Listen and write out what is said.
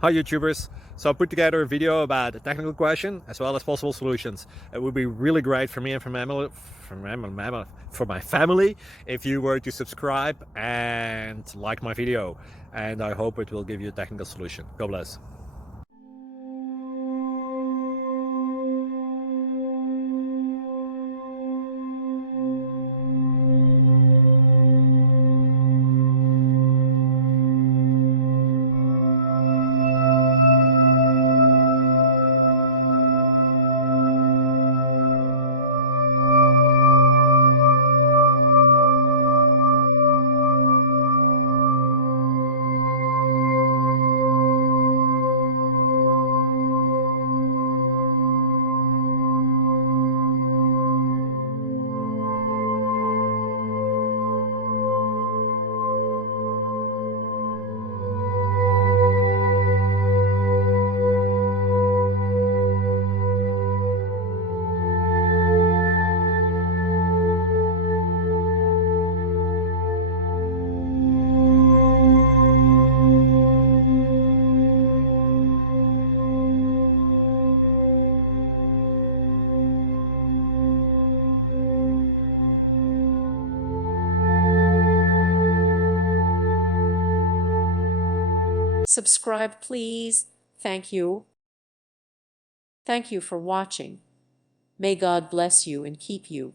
Hi YouTubers. So I put together a video about a technical question as well as possible solutions. It would be really great for me and for my family if you were to subscribe and like my video, and I hope it will give you a technical solution. God bless. Subscribe, please. Thank you. Thank you for watching. May God bless you and keep you.